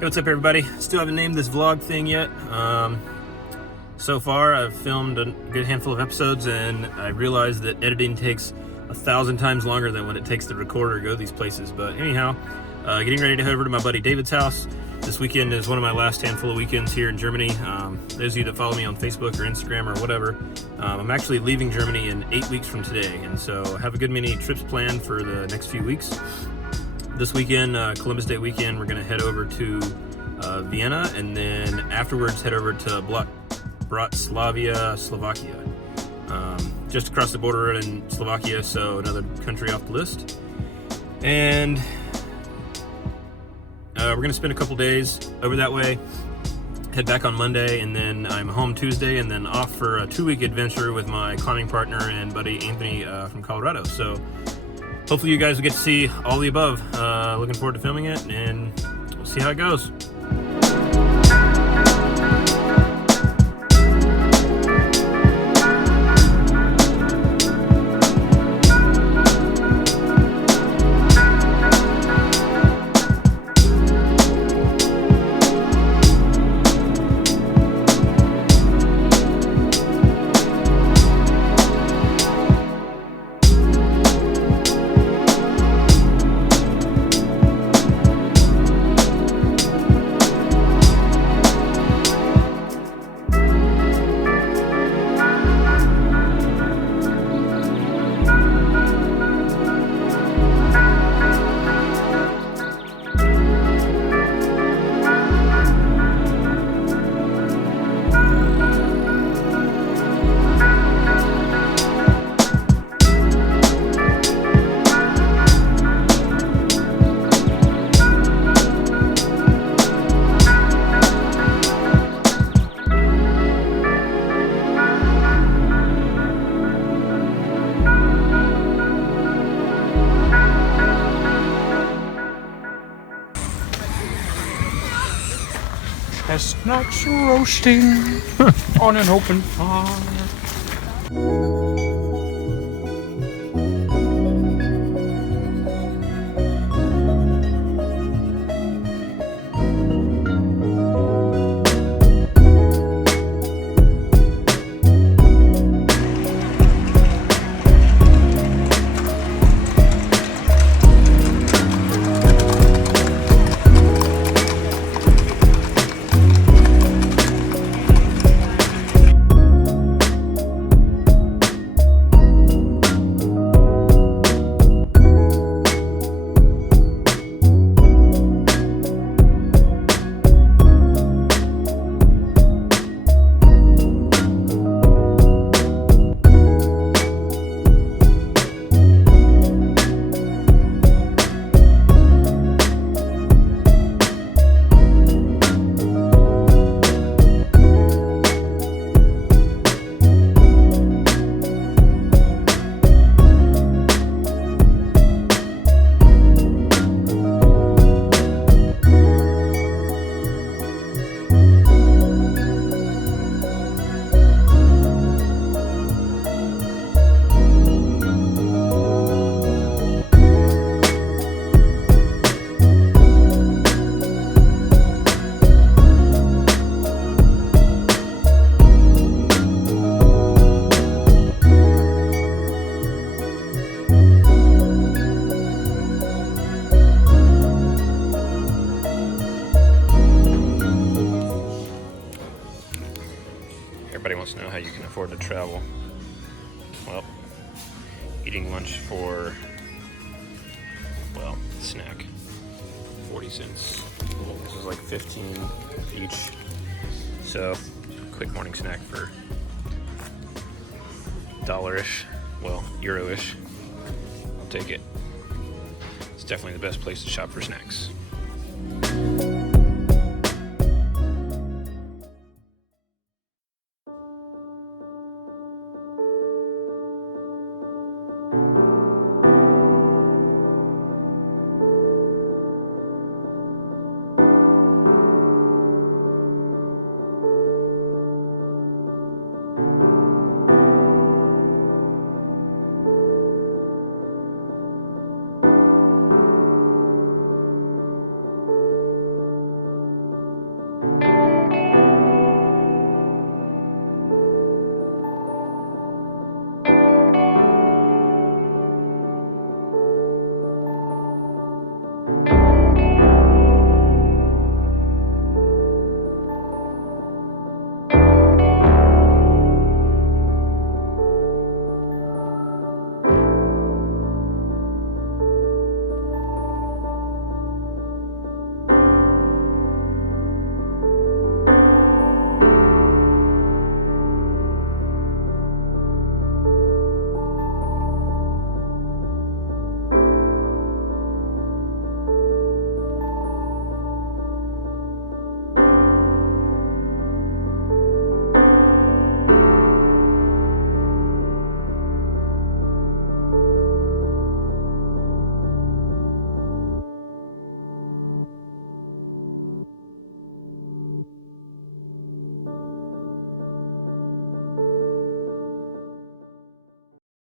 Hey, what's up everybody? Still haven't named this vlog thing yet. So far I've filmed a good handful of episodes and I realized that editing takes 1,000 times longer than what it takes to record or go these places. But anyhow, getting ready to head over to my buddy David's house. This weekend is one of my last handful of weekends here in Germany. Those of you that follow me on Facebook or Instagram or whatever, I'm actually leaving Germany in 8 weeks from today. And so I have a good many trips planned for the next few weeks. This weekend, Columbus Day weekend, we're gonna head over to Vienna, and then afterwards head over to Bratislava, Slovakia. Just across the border in Slovakia, so another country off the list. And we're gonna spend a couple days over that way, head back on Monday, and then I'm home Tuesday, and then off for a 2-week adventure with my climbing partner and buddy Anthony from Colorado. So hopefully you guys will get to see all the above. Looking forward to filming it, and we'll see how it goes. Chestnuts roasting on an open fire. Everybody wants to know how you can afford to travel. Well, eating lunch for, well, snack, 40 cents. This is like 15 each. So, quick morning snack for $1-ish, well, euro-ish. I'll take it. It's definitely the best place to shop for snacks.